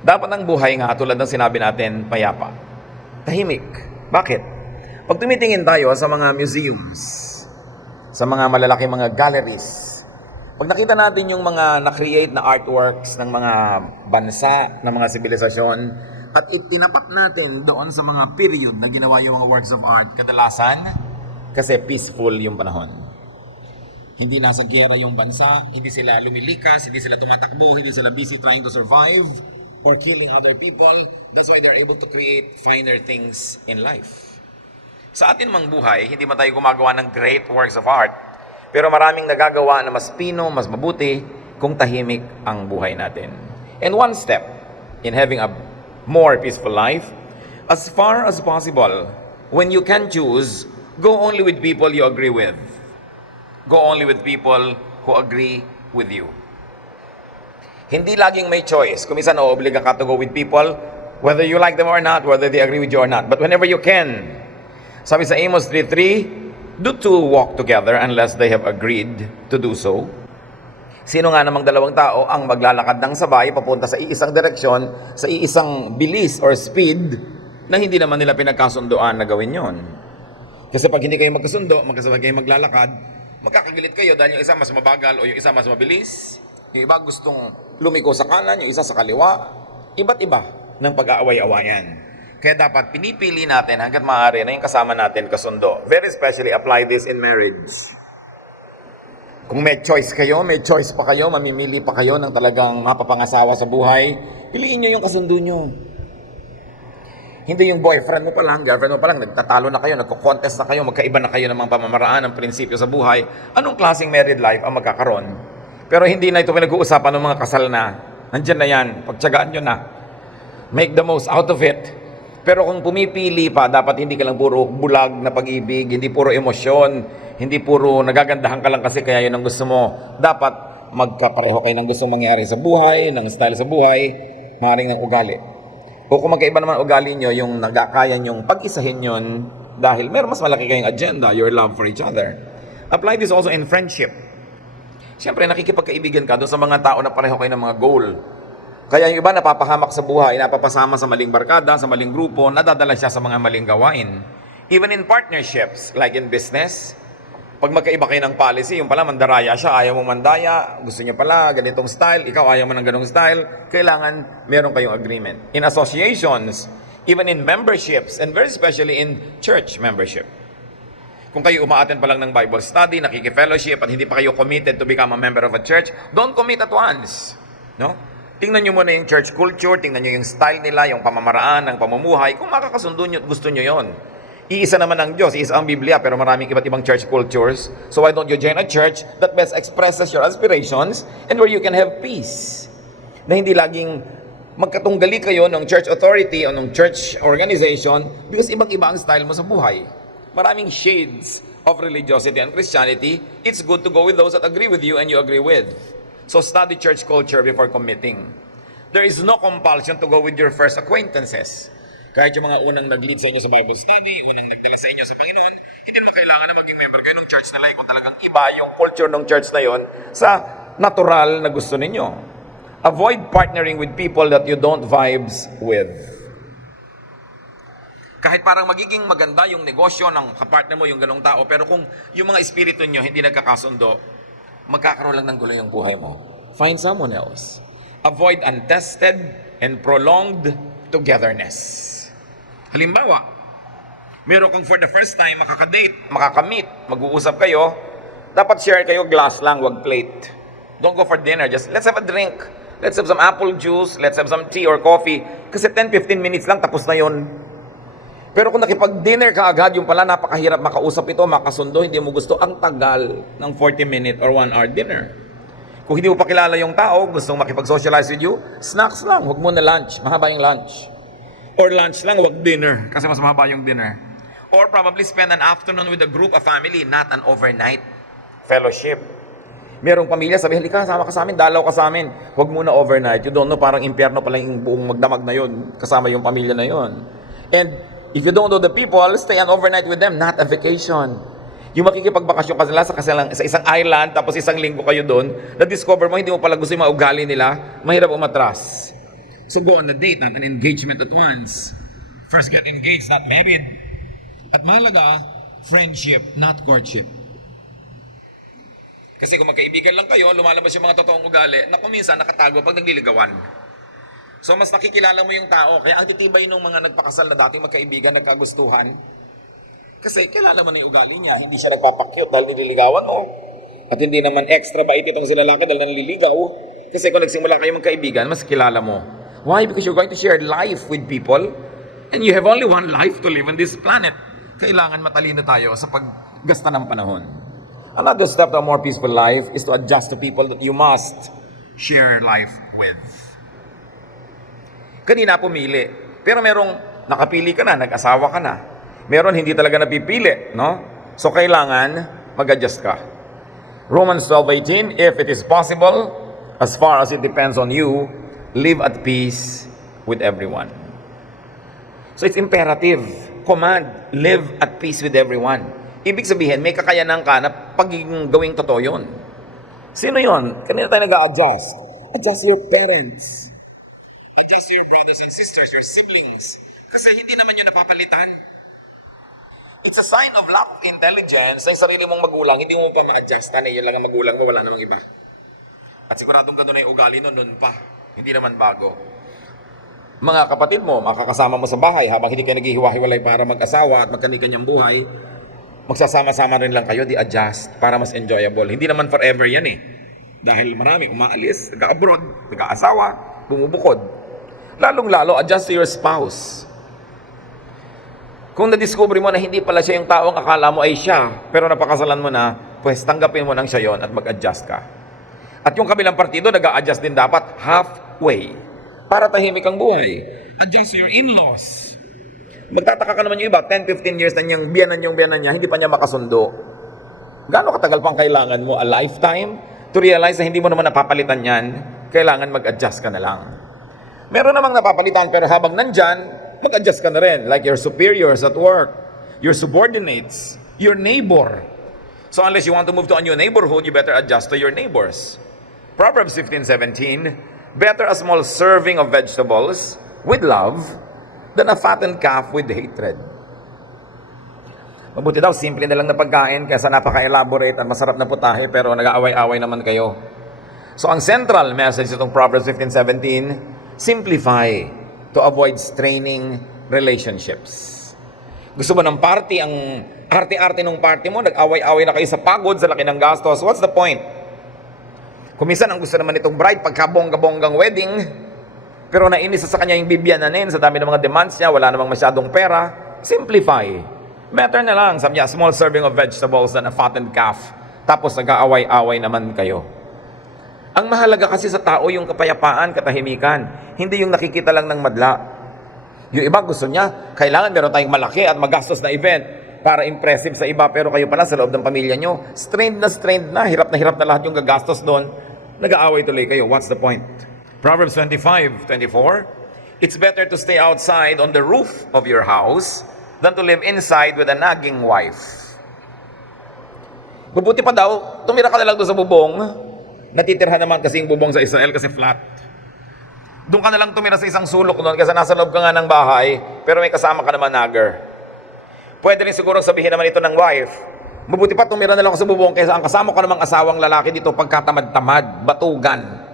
Dapat ang buhay nga, tulad ng sinabi natin, payapa. Tahimik. Bakit? Pag tumitingin tayo sa mga museums, sa mga malalaki mga galleries, pag nakita natin yung mga na-create na artworks ng mga bansa, ng mga sibilisasyon, at itinapat natin doon sa mga period na ginawa yung mga works of art, kadalasan, kasi peaceful yung panahon. Hindi nasa giyera yung bansa, hindi sila lumilikas, hindi sila tumatakbo, hindi sila busy trying to survive or killing other people. That's why they're able to create finer things in life. Sa atin mang buhay, hindi man tayo gumagawa ng great works of art, pero maraming nagagawa na mas pino, mas mabuti kung tahimik ang buhay natin. And one step in having a more peaceful life, as far as possible, when you can choose, go only with people you agree with. Go only with people who agree with you. Hindi laging may choice. Kung minsan naoobliga ka to go with people, whether you like them or not, whether they agree with you or not. But whenever you can, sabi sa Amos 3:3, do two walk together unless they have agreed to do so. Sino nga namang dalawang tao ang maglalakad ng sabay papunta sa iisang direksyon, sa iisang bilis or speed na hindi naman nila pinagkasundoan na gawin yon? Kasi pag hindi kayo magkasundo, magkasabay kayo maglalakad, magkakagilit kayo dahil yung isa mas mabagal o yung isa mas mabilis. Yung iba gustong lumiko sa kanan, yung isa sa kaliwa. Iba't iba ng pag-aaway-awayan. Kaya dapat pinipili natin hanggat maaari na yung kasama natin kasundo. Very especially apply this in marriage. Kung may choice kayo, may choice pa kayo, mamimili pa kayo ng talagang mapapangasawa sa buhay, piliin nyo yung kasundo nyo. Hindi yung boyfriend mo pa lang, girlfriend mo pa lang, nagtatalo na kayo, nagko-contest na kayo, magkaiba na kayo ng mga pamamaraan, ng prinsipyo sa buhay. Anong klaseng married life ang magkakaroon? Pero hindi na ito pinag-uusapan ng mga kasal na. Nandiyan na yan, pagtsagaan nyo na. Make the most out of it. Pero kung pumipili pa, dapat hindi ka lang puro bulag na pag-ibig, hindi puro emosyon, hindi puro nagagandahan ka lang kasi kaya yun ang gusto mo. Dapat magkapareho kayo ng gusto mangyari sa buhay, ng style sa buhay, maaaring ng ugali. O kung magkaiba naman ugali nyo, yung nagkakaya nyong pag-isahin yun dahil meron mas malaki kayong agenda, your love for each other. Apply this also in friendship. Siyempre, nakikipagkaibigan ka doon sa mga tao na pareho kayo ng mga goal. Kaya yung iba napapahamak sa buhay, napapasama sa maling barkada, sa maling grupo, nadadala siya sa mga maling gawain. Even in partnerships, like in business, pag magkaiba kayo ng policy, yung pala mandaraya siya, ayaw mong mandaya, gusto niya pala ganitong style, ikaw ayaw mo ng ganong style, kailangan meron kayong agreement. In associations, even in memberships, and very especially in church membership. Kung kayo umaattend pa lang ng Bible study, nakikifellowship, at hindi pa kayo committed to become a member of a church, don't commit at once. No? Tingnan nyo muna yung church culture, tingnan nyo yung style nila, yung pamamaraan, ng pamumuhay. Kung makakasundo nyo at gusto nyo yon. Iisa naman ang Diyos, iisa ang Biblia, pero maraming iba't ibang church cultures. So why don't you join a church that best expresses your aspirations and where you can have peace? Na hindi laging magkatunggali kayo ng church authority o ng church organization because ibang-iba ang style mo sa buhay. Maraming shades of religiosity and Christianity. It's good to go with those that agree with you and you agree with. So study church culture before committing. There is no compulsion to go with your first acquaintances. Kahit yung mga unang nag-lead sa inyo sa Bible study, unang nagdala sa inyo sa Panginoon, hindi mo kailangan na maging member kayo ng church nila kung talagang iba yung culture ng church na yon sa natural na gusto ninyo. Avoid partnering with people that you don't vibes with. Kahit parang magiging maganda yung negosyo ng kapartner mo, yung ganong tao, pero kung yung mga espiritu nyo hindi nagkakasundo, magkakaroon lang ng gulo yung buhay mo. Find someone else. Avoid untested and prolonged togetherness. Halimbawa, meron kung for the first time makakadate, makakamit, mag-uusap kayo, dapat share kayo glass lang, wag plate. Don't go for dinner, just let's have a drink. Let's have some apple juice, let's have some tea or coffee. Kasi 10-15 minutes lang, tapos na yon. Pero kung nakipag-dinner ka agad, yung pala napakahirap makausap ito, makasundo, hindi mo gusto, ang tagal ng 40-minute or 1-hour dinner. Kung hindi mo pa kilala yung tao, gustong makipag-socialize with you, snacks lang, huwag mo na lunch, mahaba yung lunch. Or lunch lang, huwag dinner, kasi mas mahaba yung dinner. Or probably spend an afternoon with a group, a family, not an overnight fellowship. Merong pamilya, sabi, halika, sama ka sa amin, dalaw ka sa amin. Huwag muna overnight. You don't know, parang impyerno pala yung buong magdamag na yun, kasama yung pamilya na yun. And if you don't know the people, stay an overnight with them, not a vacation. Yung makikipagbakasyon ka sila sa isang island, tapos isang linggo kayo doon, na-discover mo, hindi mo pala gusto yung mga ugali nila, mahirap umatras. So go on a date, not an engagement at once. First get engaged, not married. At mahalaga, friendship, not courtship. Kasi kung magkaibigan lang kayo, lumalabas yung mga totoong ugali na kung minsan nakatago pag nagliligawan. So mas nakikilala mo yung tao. Kaya ang titibay ng mga nagpakasal na dating magkaibigan, nagkagustuhan. Kasi kilala mo na yung ugali niya. Hindi siya nagpapakyut dahil nililigawan mo. At hindi naman extra bait itong si lalaki dahil nanliligaw. Kasi kung nagsimula kayo magkaibigan, mas kilala mo. Why? Because you're going to share life with people. And you have only one life to live on this planet. Kailangan matalino tayo sa paggasta ng panahon. Another step to a more peaceful life is to adjust to people that you must share life with. Kanina pumili, pero merong nakapili ka na, nag-asawa ka na. Meron hindi talaga napipili, no? So kailangan mag-adjust ka. Romans 12:18, if it is possible, as far as it depends on you, live at peace with everyone. So it's imperative, command, live at peace with everyone. Ibig sabihin, may kakayanan ka na pagiging gawing totoo yun. Sino yun? Kanina tayo nag-a-adjust. Adjust your parents. Adjust your brothers and sisters, your siblings. Kasi hindi naman yun napapalitan. It's a sign of lack of intelligence na yung sarili mong magulang, hindi mo pa ma-adjustan. Yun lang ang magulang mo, wala namang iba. At siguradong gano'n na yung ugali nun pa. Hindi naman bago. Mga kapatid mo, makakasama mo sa bahay habang hindi kayo naghihiwa-hiwalay para mag-asawa at magkani-kanyang buhay, magsasama-sama rin lang kayo, di-adjust para mas enjoyable. Hindi naman forever yan eh. Dahil marami umaalis, nag-abroad, nag-aasawa, bumubukod. Lalong-lalo, adjust to your spouse. Kung na-discover mo na hindi pala siya yung taong akala mo ay siya, pero napakasalan mo na, pues tanggapin mo nang siya yon at mag-adjust ka. At yung kabilang partido, nag-a-adjust din dapat halfway para tahimik ang buhay. Adjust your in-laws. Magtataka ka naman yung iba, 10-15 years na yung biyanan niya, hindi pa niya makasundo. Gaano katagal pang kailangan mo? A lifetime? To realize na hindi mo naman napapalitan yan, kailangan mag-adjust ka na lang. Meron namang napapalitan, pero habang nandyan, mag-adjust ka na rin. Like your superiors at work, your subordinates, your neighbor. So unless you want to move to a new neighborhood, you better adjust to your neighbors. Proverbs 15:17, better a small serving of vegetables with love than a fattened calf with hatred. Mabuti daw, simple na lang na pagkain kaysa napaka-elaborate at masarap na putahe pero nag-aaway-away naman kayo. So ang central message itong Proverbs 15:17, simplify to avoid straining relationships. Gusto mo ng party, ang arte-arte ng party mo, nag-away-away na kayo sa pagod, sa laki ng gastos, what's the point? Kumisan ang gusto naman itong bride, pagkabongga-bonggang wedding, pero nainis sa kanya yung bibyananin, sa dami ng mga demands niya, wala namang masyadong pera, simplify. Better na lang, sabi niya, small serving of vegetables than a fattened calf, tapos nag-aaway-away naman kayo. Ang mahalaga kasi sa tao yung kapayapaan, katahimikan, hindi yung nakikita lang ng madla. Yung iba gusto niya, kailangan meron tayong malaki at magastos na event para impressive sa iba, pero kayo pala sa loob ng pamilya nyo, strained na hirap na lahat yung gagastos doon, nag-aaway tuloy kayo. What's the point? Proverbs 25:24, it's better to stay outside on the roof of your house than to live inside with a nagging wife. Mabuti pa daw, tumira ka na lang doon sa bubong, natitirhan naman kasi yung bubong sa Israel kasi flat. Doon ka na lang tumira sa isang sulok doon kasi nasa loob ka nga ng bahay, pero may kasama ka naman nagger. Pwede rin siguro sabihin naman ito ng wife, mabuti pa tumira na lang ako sa bubong kaysa ang kasama ko namang asawang lalaki dito pagkatamad-tamad, batugan.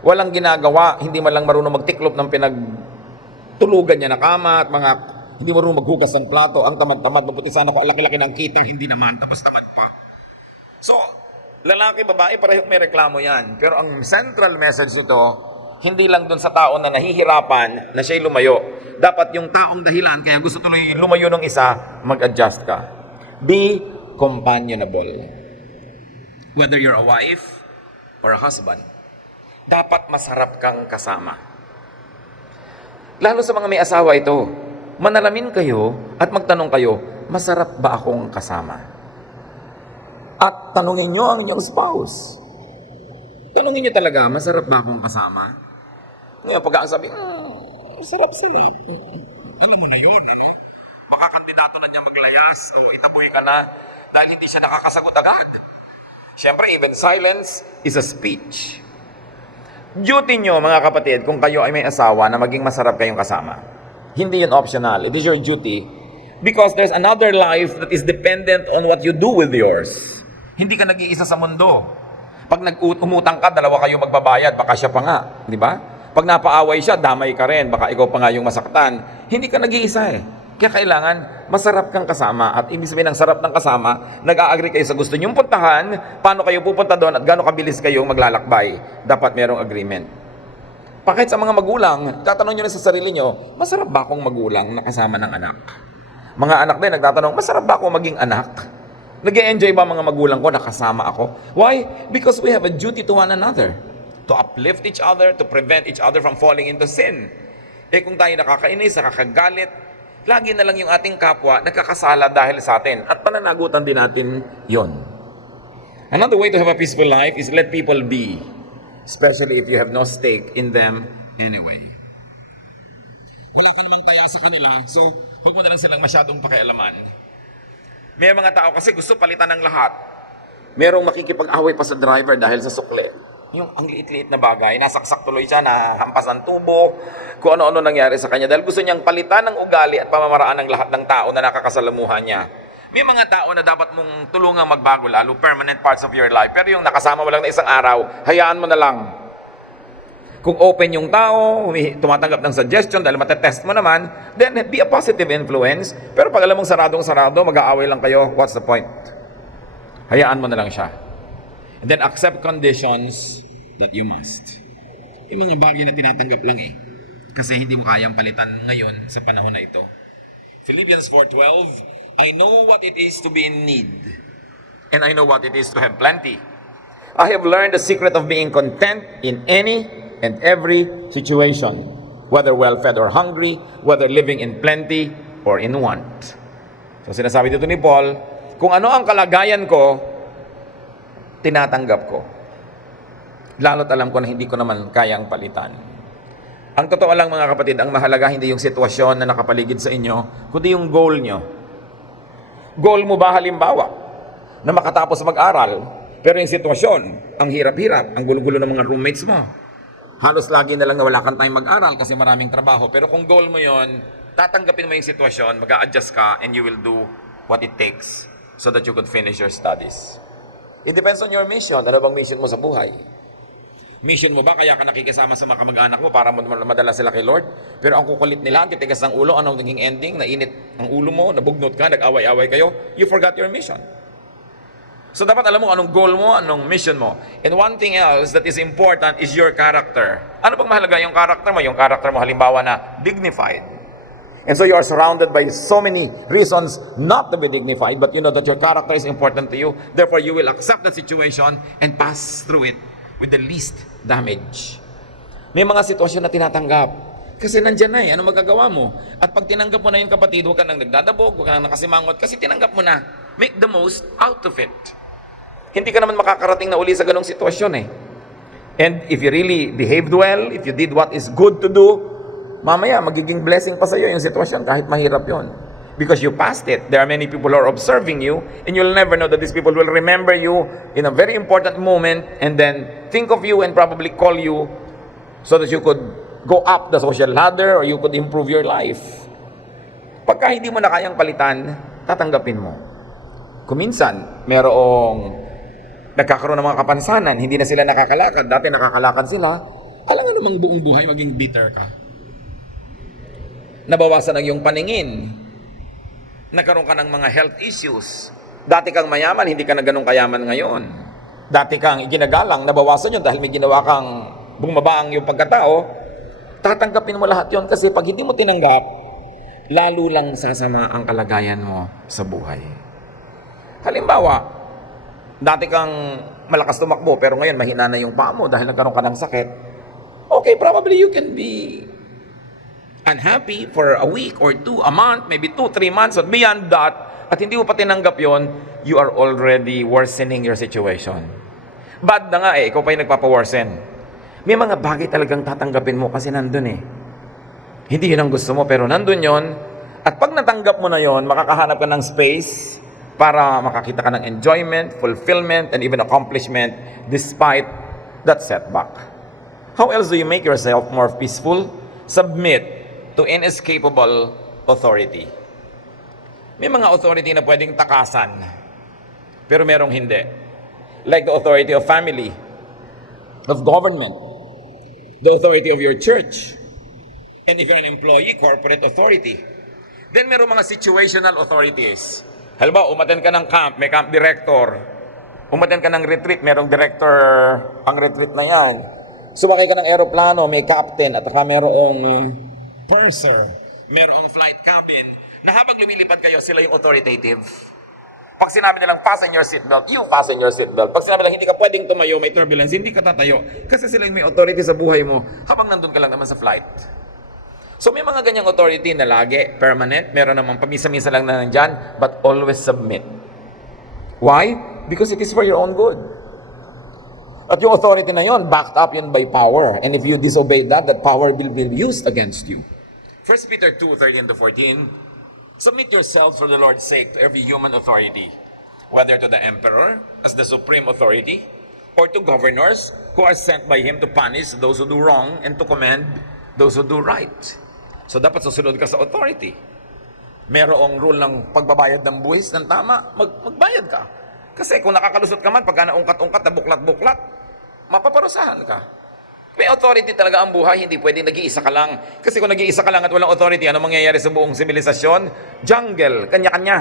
Walang ginagawa, hindi man lang marunong magtiklop ng pinagtulugan niya na kama at mga hindi marunong maghugas ng plato, ang tamad-tamad, mabuti sana ko laki-laki ng kita, hindi naman, tapos tamad pa. So, lalaki, babae, pareho may reklamo yan. Pero ang central message nito, hindi lang dun sa tao na nahihirapan na siya'y lumayo. Dapat yung taong dahilan, kaya gusto tuloy lumayo ng isa, mag-adjust ka. Be companionable. Whether you're a wife or a husband, dapat masarap kang kasama. Lalo sa mga may asawa ito, manalamin kayo at magtanong kayo, masarap ba akong kasama? At tanungin nyo ang inyong spouse. Tanungin nyo talaga, masarap ba akong kasama? Ngayon, pagkakasabi, masarap sila. Alam mo na yun. Baka kandidato na niya maglayas o itaboy ka na dahil hindi siya nakakasagot agad. Siyempre, even silence is a speech. Duty nyo, mga kapatid, kung kayo ay may asawa na maging masarap kayong kasama. Hindi yun optional. It is your duty. Because there's another life that is dependent on what you do with yours. Hindi ka nag-iisa sa mundo. Pag umutang ka, dalawa kayo magbabayad, baka siya pa nga. Di ba? Pag napaaway siya, damay ka rin. Baka ikaw pa nga yung masaktan. Hindi ka nag-iisa eh. Kaya kailangan, masarap kang kasama. At ibig sabihin ng sarap ng kasama, nag-a-agree kayo sa gusto nyong puntahan, paano kayo pupunta doon, at gaano kabilis kayong maglalakbay. Dapat merong agreement. Pakit sa mga magulang, tatanong nyo na sa sarili nyo, masarap ba akong magulang na kasama ng anak? Mga anak din, nagtatanong, masarap ba ako maging anak? Nag-e-enjoy ba mga magulang ko na kasama ako? Why? Because we have a duty to one another. To uplift each other, to prevent each other from falling into sin. Eh kung tayo nakakainis, nakakagalit, lagi na lang yung ating kapwa nagkakasala dahil sa atin. At pananagutan din natin yon. Another way to have a peaceful life is let people be. Especially if you have no stake in them anyway. Wala ka namang taya sa kanila, so huwag mo na lang silang masyadong pakialaman. May mga tao kasi gusto palitan ng lahat. Merong makikipag-away pa sa driver dahil sa sukle. Yung ang liit-liit na bagay, nasaksak tuloy siya, nahampas ng tubo, kung ano-ano nangyari sa kanya. Dahil gusto niyang palitan ng ugali at pamamaraan ng lahat ng tao na nakakasalamuhan niya. May mga tao na dapat mong tulungang magbago, lalo permanent parts of your life. Pero yung nakasama mo lang na isang araw, hayaan mo na lang. Kung open yung tao, tumatanggap ng suggestion dahil matetest mo naman, then be a positive influence. Pero pag alam mong saradong-sarado, mag-aaway lang kayo, what's the point? Hayaan mo na lang siya. And then accept conditions that you must. Yung mga bagay na tinatanggap lang eh. Kasi hindi mo kayang palitan ngayon sa panahon na ito. Philippians 4:12, I know what it is to be in need. And I know what it is to have plenty. I have learned the secret of being content in any and every situation. Whether well-fed or hungry, whether living in plenty or in want. So sinasabi dito ni Paul, kung ano ang kalagayan ko, tinatanggap ko. Lalo't alam ko na hindi ko naman kayang palitan. Ang totoo lang mga kapatid, ang mahalaga hindi yung sitwasyon na nakapaligid sa inyo, kundi yung goal nyo. Goal mo ba halimbawa na makatapos mag-aral, pero yung sitwasyon, ang hirap-hirap, ang gulo-gulo ng mga roommates mo. Halos lagi na lang na wala kang time mag-aral kasi maraming trabaho. Pero kung goal mo yon, tatanggapin mo yung sitwasyon, mag-a-adjust ka, and you will do what it takes so that you could finish your studies. It depends on your mission. Ano bang mission mo sa buhay? Mission mo ba kaya ka nakikisama sa mga kamag-anak mo para madala sila kay Lord? Pero ang kukulit nila, ang titigas ng ulo, anong naging ending? Nainit ang ulo mo, nabugnot ka, nag-away-away kayo. You forgot your mission. So dapat alam mo anong goal mo, anong mission mo. And one thing else that is important is your character. Ano bang mahalaga yung character mo? Yung character mo halimbawa na dignified. And so you are surrounded by so many reasons not to be dignified, but you know that your character is important to you. Therefore, you will accept the situation and pass through it with the least damage. May mga sitwasyon na tinatanggap. Kasi nandyan na eh, ano magagawa mo? At pag tinanggap mo na yun kapatid, huwag ka nang nagdadabog, huwag ka nang nakasimangot, kasi tinanggap mo na. Make the most out of it. Hindi ka naman makakarating na uli sa ganong sitwasyon eh. And if you really behaved well, if you did what is good to do, mamaya, magiging blessing pa sa iyo yung sitwasyon kahit mahirap yon. Because you passed it. There are many people who are observing you and you'll never know that these people will remember you in a very important moment and then think of you and probably call you so that you could go up the social ladder or you could improve your life. Pagka hindi mo na kayang palitan, tatanggapin mo. Kung minsan, merong nagkakaroon ng mga kapansanan, hindi na sila nakakalakad, dati nakakalakad sila, alam nga namang buong buhay maging bitter ka. Nabawasan ang iyong paningin. Nagkaroon ka ng mga health issues. Dati kang mayaman, hindi ka na ganun kayaman ngayon. Dati kang iginagalang, nabawasan yun dahil may ginawa kang bumaba ang iyong pagkatao. Tatanggapin mo lahat yon kasi pag hindi mo tinanggap, lalo lang sasama ang kalagayan mo sa buhay. Halimbawa, dati kang malakas tumakbo pero ngayon mahina na yung paa mo dahil nagkaroon ka ng sakit. Okay, probably you can be unhappy for a week or two, a month, maybe 2-3 months, or beyond that, at hindi mo pa tinanggap yon, you are already worsening your situation. Bad na nga eh, ikaw pa yung nagpapaworsen. May mga bagay talagang tatanggapin mo kasi nandun eh. Hindi yun ang gusto mo, pero nandun yon. At pag natanggap mo na yon, makakahanap ka ng space para makakita ka ng enjoyment, fulfillment, and even accomplishment despite that setback. How else do you make yourself more peaceful? Submit to inescapable authority. May mga authority na pwedeng takasan, pero merong hindi. Like the authority of family, of government, the authority of your church, and if you're an employee, corporate authority. Then merong mga situational authorities. Halimbawa, umattend ka ng camp, may camp director. Umattend ka ng retreat, merong director ang retreat na yan. Sumakay ka ng aeroplano, may captain, at saka merong purser, merong flight cabin, na habang lumilipat kayo, sila yung authoritative. Pag sinabi nilang fasten your seatbelt, you fasten your seatbelt. Pag sinabi nilang hindi ka pwedeng tumayo, may turbulence, hindi ka tatayo. Kasi sila yung may authority sa buhay mo habang nandun ka lang naman sa flight. So may mga ganyang authority na lagi, permanent, meron namang pamisa-misa lang na nandyan, but always submit. Why? Because it is for your own good. At yung authority na yon, backed up yun by power. And if you disobey that power will be used against you. 1 Peter 2:13-14, submit yourselves for the Lord's sake to every human authority, whether to the emperor as the supreme authority, or to governors who are sent by him to punish those who do wrong and to commend those who do right. So dapat susunod ka sa authority. Merong rule ng pagbabayad ng buwis ng tama, magbayad ka. Kasi kung nakakalusot ka man, pagka naungkat-ungkat na buklat-buklat, mapaparusahan ka. May authority talaga ang buhay, hindi pwedeng nag-iisa ka lang. Kasi kung nag-iisa ka lang at walang authority, ano mangyayari sa buong sibilisasyon? Jungle, kanya-kanya.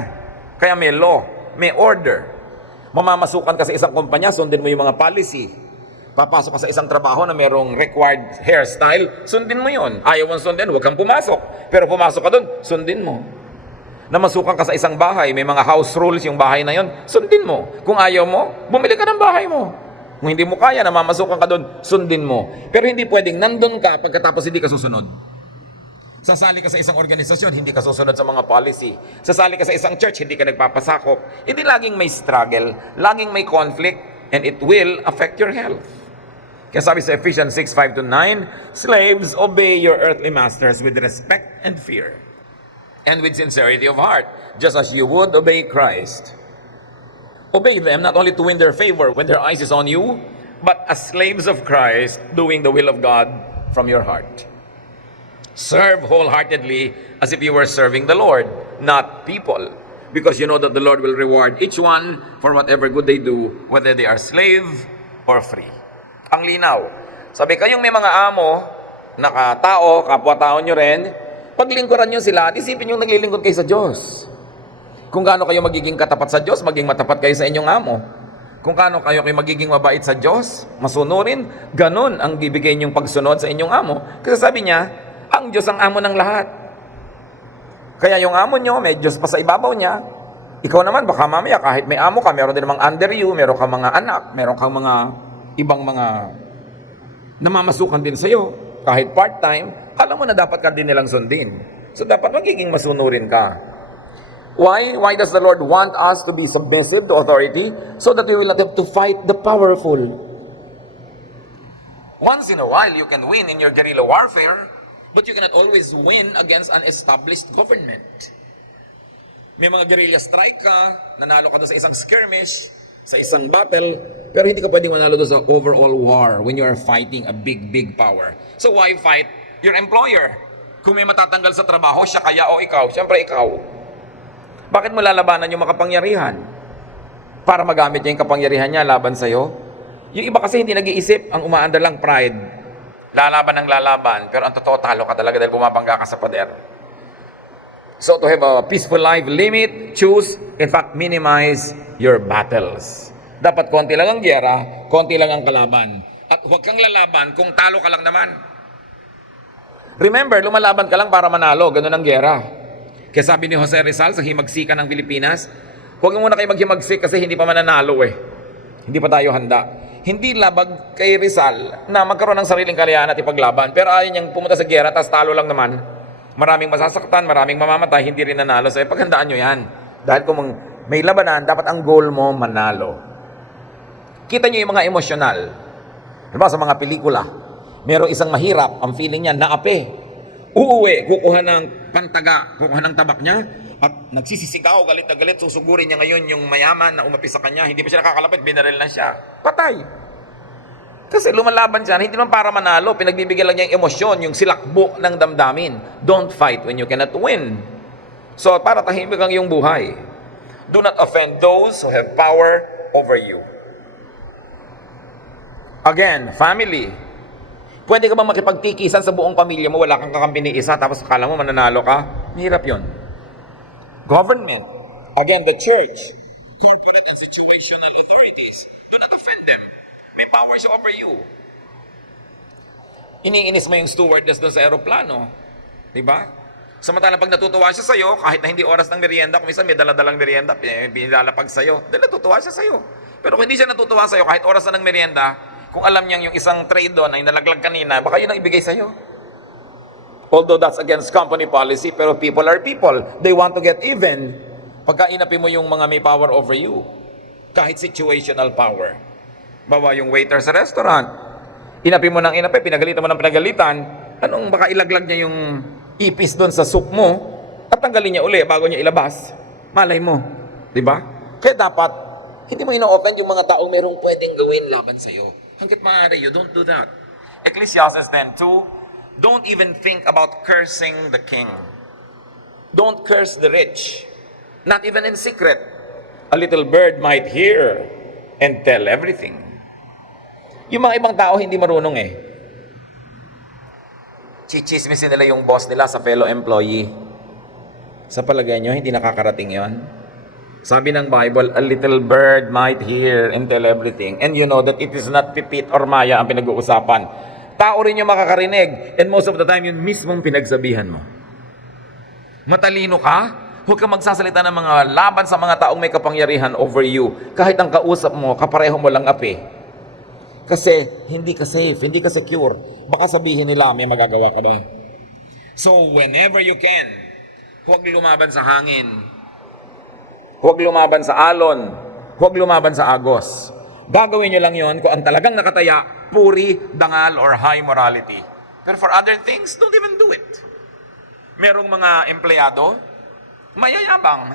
Kaya may law, may order. Mamamasukan ka sa isang kumpanya, sundin mo yung mga policy. Papasok ka sa isang trabaho na merong required hairstyle, sundin mo yun. Ayaw mong sundin, huwag kang pumasok. Pero pumasok ka doon, sundin mo. Namasukan ka sa isang bahay, may mga house rules yung bahay na yun, sundin mo. Kung ayaw mo, bumili ka ng bahay mo. Kung hindi mo kaya, namamasukan ka doon, sundin mo. Pero hindi pwedeng nandun ka pagkatapos hindi ka susunod. Sasali ka sa isang organisasyon, hindi ka susunod sa mga policy. Sasali ka sa isang church, hindi ka nagpapasakop. Hindi laging may struggle, laging may conflict, and it will affect your health. Kaya sabi sa Ephesians 6:5-9, slaves, obey your earthly masters with respect and fear, and with sincerity of heart, just as you would obey Christ. Obey them not only to win their favor when their eyes is on you, but as slaves of Christ, doing the will of God from your heart. Serve wholeheartedly as if you were serving the Lord, not people, because you know that the Lord will reward each one for whatever good they do, whether they are slave or free. Ang linaw. Sabi, kayong may mga amo, nakatao, kapwa-tao nyo rin, paglingkuran nyo sila at isipin yung naglilingkod kayo sa Diyos. Kung gaano kayo magiging katapat sa Diyos, maging matapat kayo sa inyong amo. Kung gaano kayo magiging mabait sa Diyos, masunurin, ganun ang bibigay niyong pagsunod sa inyong amo. Kasi sabi niya, ang Diyos ang amo ng lahat. Kaya yung amo nyo, may Diyos pa sa ibabaw niya. Ikaw naman, baka mamaya kahit may amo ka, meron din namang under you, meron kang mga anak, meron kang mga ibang mga namamasukan din sa'yo. Kahit part-time, alam mo na dapat ka din nilang sundin. So dapat magiging masunurin ka. Why? Why does the Lord want us to be submissive to authority? So that we will not have to fight the powerful. Once in a while, you can win in your guerrilla warfare, but you cannot always win against an established government. May mga guerrilla strike ka, nanalo ka doon sa isang skirmish, sa isang battle, pero hindi ka pwedeng manalo doon sa overall war when you are fighting a big power. So why fight your employer? Kung may matatanggal sa trabaho, siya kaya o ikaw? Siyempre ikaw. Bakit mo lalabanan yung makapangyarihan? Para magamit niya yung kapangyarihan niya laban sa'yo? Yung iba kasi hindi nag-iisip, ang umaandar lang pride. Lalaban ng lalaban, pero ang totoo talo ka talaga dahil bumabangga ka sa pader. So to have a peaceful life, limit, choose, in fact, minimize your battles. Dapat konti lang ang giyera, konti lang ang kalaban. At huwag kang lalaban kung talo ka lang naman. Remember, lumalaban ka lang para manalo, ganun ang giyera. Kaya sabi ni Jose Rizal sa himagsikan ng Pilipinas, huwag muna kayo maghimagsik kasi hindi pa mananalo eh. Hindi pa tayo handa. Hindi labag kay Rizal na magkaroon ng sariling kaliyahan at ipaglaban. Pero ayaw niyang pumunta sa giyera, tapos talo lang naman. Maraming masasaktan, maraming mamamatay, hindi rin nanalo. So paghandaan nyo yan. Dahil kung may labanan, dapat ang goal mo manalo. Kita nyo yung mga emosyonal. Diba sa mga pelikula, merong isang mahirap, ang feeling niya, naape. Uuwi, kukuha ng pantaga, kukuha ng tabak niya, at nagsisisigaw, galit na galit, susugurin niya ngayon yung mayaman na umapi sa kanya, hindi pa siya nakakalapit, binaril na siya. Patay. Kasi lumalaban siya, hindi naman para manalo, pinagbibigyan lang niya yung emosyon, yung silakbo ng damdamin. Don't fight when you cannot win. So, para tahimik ang iyong buhay. Do not offend those who have power over you. Again, family. Pwede ka ba makipagtikisan sa buong pamilya mo, wala kang kakampi ni isa, tapos akala mo mananalo ka? Mahirap yun. Government. Again, the church. Corporate and situational authorities. Do not offend them. May powers over you. Iniinis mo yung stewardess doon sa aeroplano. Diba? Samantalang pag natutuwa siya sa'yo, kahit na hindi oras ng merienda, kung minsan may daladalang merienda, pinilalapag sa'yo, dahil natutuwa siya sa'yo. Pero kung hindi siya natutuwa sa'yo, kahit oras na ng merienda, kung alam niyang yung isang tray doon ay nalaglag kanina, baka yun ang ibigay sa'yo. Although that's against company policy, pero people are people. They want to get even. Pagka inapi mo yung mga may power over you, kahit situational power. Bawa yung waiter sa restaurant, inapi mo ng inapi, pinagalitan mo ng pinagalitan, anong baka ilaglag niya yung ipis doon sa soup mo, at tanggalin niya uli bago niya ilabas. Malay mo. Diba? Kaya dapat, hindi mo ino-offend yung mga taong merong pwedeng gawin laban sa'yo. Hanggat maaari, you don't do that. Ecclesiastes 10:2, don't even think about cursing the king. Don't curse the rich. Not even in secret. A little bird might hear and tell everything. Yung mga ibang tao hindi marunong eh. Chichismisin nila yung boss nila sa fellow employee. Sa palagay nyo, hindi nakakarating yon. Sabi ng Bible, a little bird might hear and tell everything. And you know that it is not pipit or maya ang pinag-uusapan. Tao rin yung makakarinig. And most of the time, yun mismong pinagsabihan mo. Matalino ka? Huwag kang magsasalita ng mga laban sa mga taong may kapangyarihan over you. Kahit ang kausap mo, kapareho mo lang api. Kasi hindi ka safe, hindi ka secure. Baka sabihin nila, may magagawa ka doon. So, whenever you can, huwag lumaban sa hangin. Huwag lumaban sa alon. Huwag lumaban sa agos. Gagawin nyo lang yon kung ang talagang nakataya, puri, dangal, or high morality. Pero for other things, don't even do it. Merong mga empleyado, mayayabang.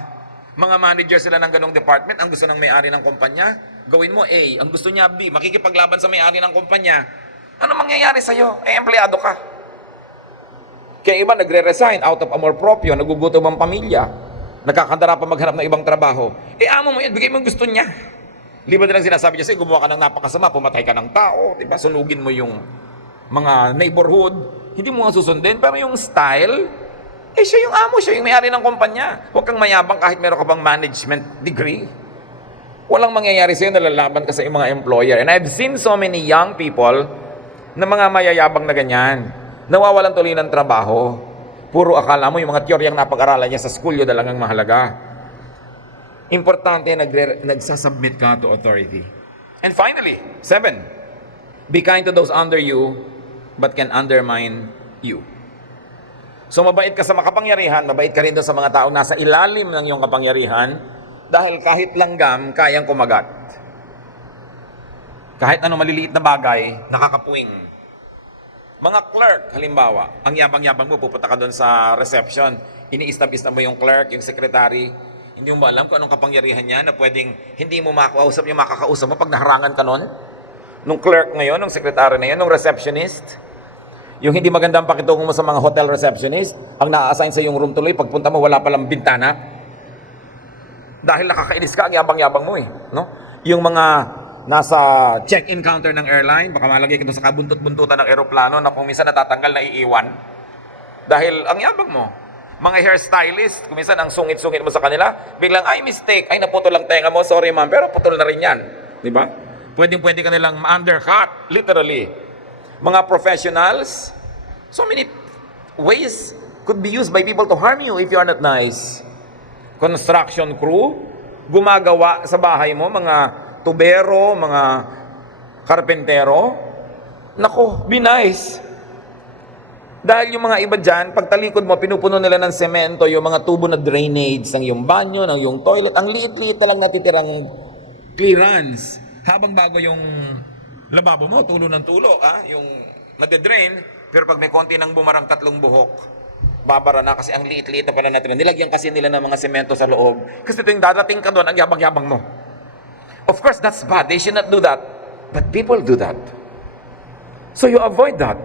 Mga manager sila ng ganong department, ang gusto ng may-ari ng kumpanya, gawin mo A, ang gusto niya B, makikipaglaban sa may-ari ng kumpanya. Ano mangyayari sa'yo? Empleyado ka. Kaya iba nagre-resign out of amor proprio, nagugutom ang pamilya, nakakandara pa maghanap ng ibang trabaho. Amo mo yan, bigay mo ang gusto niya. Liba nilang sinasabi niya, gumawa ka ng napakasama, pumatay ka ng tao, diba? Sunugin mo yung mga neighborhood, hindi mo nga susundin, pero yung style, siya yung amo, siya yung may-ari ng kumpanya. Huwag kang mayabang kahit meron ka bang management degree. Walang mangyayari sa'yo, nalalaban ka sa iyong mga employer. And I've seen so many young people na mga mayayabang na ganyan, nawawalan tuloy ng trabaho. Puro akala mo yung mga teoryang napag-aralan niya sa school, yun na lang ang mahalaga. Importante, nagsasubmit ka to authority. And finally, 7, be kind to those under you, but can undermine you. So mabait ka sa makapangyarihan, mabait ka rin doon sa mga taong nasa ilalim ng iyong kapangyarihan, dahil kahit langgam, kayang kumagat. Kahit anong maliliit na bagay, nakakapuwing. Mga clerk, halimbawa, ang yabang-yabang mo, pupunta ka doon sa reception, ini-istab-istab mo yung clerk, yung secretary, hindi mo ba alam kung anong kapangyarihan niya na pwedeng hindi mo makakausap yung makakausap mo pag naharangan ka nun? Nung clerk ngayon, nung secretary na yun, nung receptionist, yung hindi magandang pakitungo mo sa mga hotel receptionist, ang na-assign sa yung room tuloy, pagpunta mo, wala palang bintana. Dahil nakakainis ka, ang yabang-yabang mo eh. No? Yung mga nasa check-in counter ng airline, baka malagay ka doon sa kabuntot-buntutan ng eroplano na kung minsan natatanggal na iiwan. Dahil ang yabang mo. Mga hairstylist, kung minsan ang sungit-sungit mo sa kanila, biglang, ay mistake, ay naputol lang tenga mo, sorry ma'am, pero putol na rin yan. Diba? Pwedeng-pwede ka nilang ma-undercut, literally. Mga professionals, so many ways could be used by people to harm you if you are not nice. Construction crew, gumagawa sa bahay mo, mga tubero, mga karpentero, nako, be nice. Dahil yung mga iba dyan, pag talikod mo, pinupuno nila ng semento, yung mga tubo na drainage ng yung banyo, ng yung toilet, ang liit-liit na lang natitirang clearance. Habang bago yung lababo mo, tulo ng tulo, yung madadrain, pero pag may konti ng bumarang 3 buhok, babara na kasi ang liit-liit na pala natin. Nilagyan kasi nila ng mga semento sa loob. Kasi tuwing dadating ka doon, ang yabang-yabang mo. Of course, that's bad. They should not do that. But people do that. So you avoid that.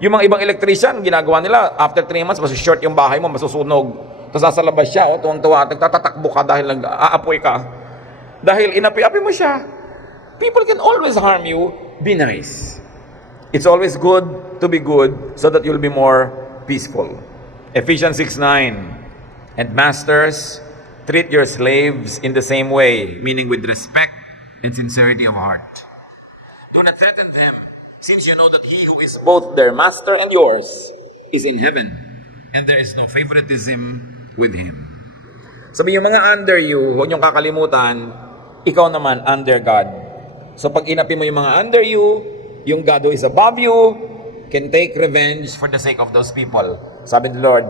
Yung mga ibang electrician, ginagawa nila, after 3 months, short yung bahay mo, masusunog. Tapos nasa labas siya, tuwang-tuwa, nagtatatakbo ka dahil aapoy ka. Dahil inapi-api mo siya. People can always harm you. Be nice. It's always good to be good so that you'll be more peaceful. Ephesians 6:9. And masters, treat your slaves in the same way, meaning with respect and sincerity of heart. Do not threaten them, since you know that he who is both their master and yours is in heaven, and there is no favoritism with him. Sabi yung mga under you, huwag niyong kakalimutan, ikaw naman under God. So pag inapi mo yung mga under you, yung God who is above you can take revenge for the sake of those people. Sabi ni Lord,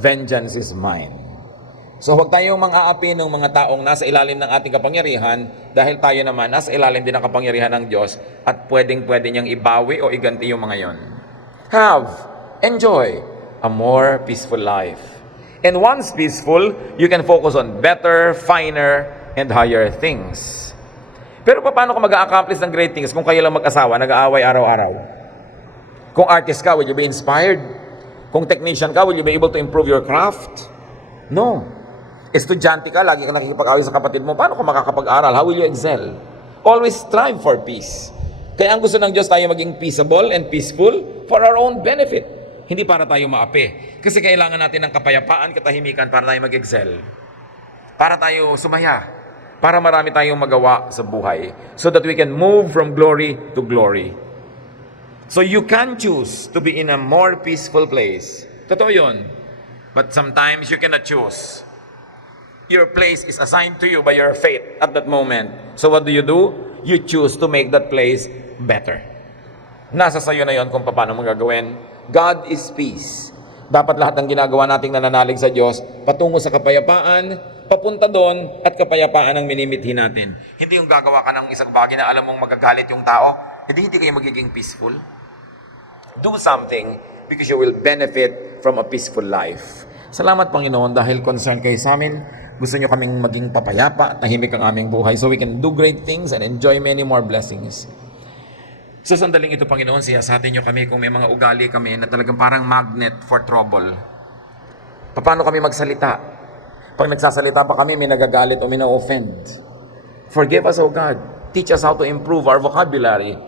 vengeance is mine. So huwag tayong mang-aapi ng mga taong nasa ilalim ng ating kapangyarihan dahil tayo naman nasa ilalim din ng kapangyarihan ng Diyos at pwedeng-pwede niyang ibawi o iganti yung mga yon. Enjoy a more peaceful life. And once peaceful, you can focus on better, finer, and higher things. Pero paano ka mag-a-accomplish ng great things kung kayo lang mag-asawa, nag-aaway araw-araw? Kung artist ka, will you be inspired? Kung technician ka, will you be able to improve your craft? No. Estudyante ka, lagi ka nakikipag-away sa kapatid mo, paano ka makakapag-aral? How will you excel? Always strive for peace. Kaya ang gusto ng Diyos tayo maging peaceable and peaceful for our own benefit. Hindi para tayo maapi. Kasi kailangan natin ng kapayapaan, katahimikan para tayo mag-excel. Para tayo sumaya. Para marami tayong magawa sa buhay. So that we can move from glory to glory. So you can choose to be in a more peaceful place. Totoo yun. But sometimes you cannot choose. Your place is assigned to you by your fate at that moment. So what do? You choose to make that place better. Nasa sayo na yon kung paano mo gagawin. God is peace. Dapat lahat ng ginagawa nating nananalig sa Diyos, patungo sa kapayapaan, papunta doon, at kapayapaan ang minimithi natin. Hindi yung gagawa ka ng isang bagay na alam mong magagalit yung tao, hindi kayo magiging peaceful. Do something because you will benefit from a peaceful life. Salamat Panginoon dahil concerned kayo sa amin. Gusto nyo kaming maging papayapa at tahimik ang aming buhay so we can do great things and enjoy many more blessings. Sa sandaling ito, Panginoon, siyasatin nyo kami kung may mga ugali kami na talagang parang magnet for trouble. Paano kami magsalita? Pag nagsasalita pa kami, may nagagalit o may na-offend. Forgive us, O God. Teach us how to improve our vocabulary.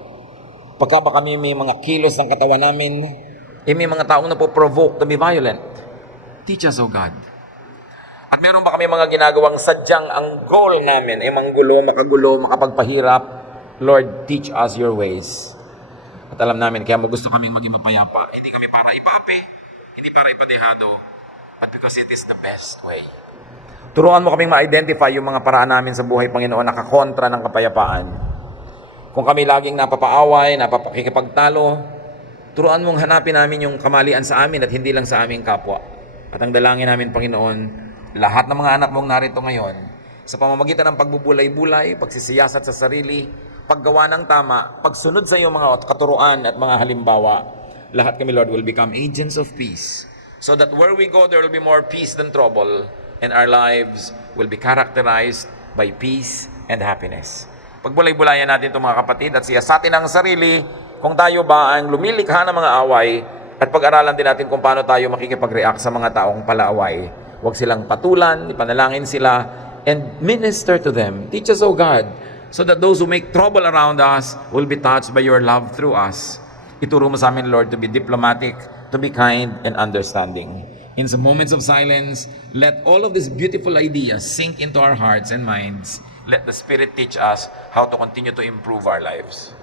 Pagka ba kami may mga kilos ng katawan namin, may mga taong napoprovoke to be violent. Teach us, O God. At meron ba kami mga ginagawang sadyang ang goal namin ay manggulo, makagulo, makapagpahirap? Lord, teach us your ways. At alam namin, kaya gusto kaming maging mapayapa. Hindi kami para ipaapi, hindi para ipadehado, but because it is the best way. Turuan mo kaming ma-identify yung mga paraan namin sa buhay, Panginoon, nakakontra ng kapayapaan. Kung kami laging napapaaway, napapakikipagtalo, turuan mong hanapin namin yung kamalian sa amin at hindi lang sa aming kapwa. At ang dalangin namin, Panginoon, lahat ng mga anak mong narito ngayon, sa pamamagitan ng pagbubulay-bulay, pagsisiyasat sa sarili, paggawa ng tama, pagsunod sa iyong mga katuruan at mga halimbawa, lahat kami, Lord, will become agents of peace. So that where we go, there will be more peace than trouble, and our lives will be characterized by peace and happiness. Pagbulay-bulayan natin itong mga kapatid at siyasatin ang sarili kung tayo ba ang lumilikha ng mga away at pag-aralan din natin kung paano tayo makikipag-react sa mga taong palaaway. Huwag silang patulan, ipanalangin sila, and minister to them. Teach us, O God, so that those who make trouble around us will be touched by your love through us. Ituro mo sa amin, Lord, to be diplomatic, to be kind, and understanding. In some moments of silence, let all of these beautiful ideas sink into our hearts and minds. Let the Spirit teach us how to continue to improve our lives.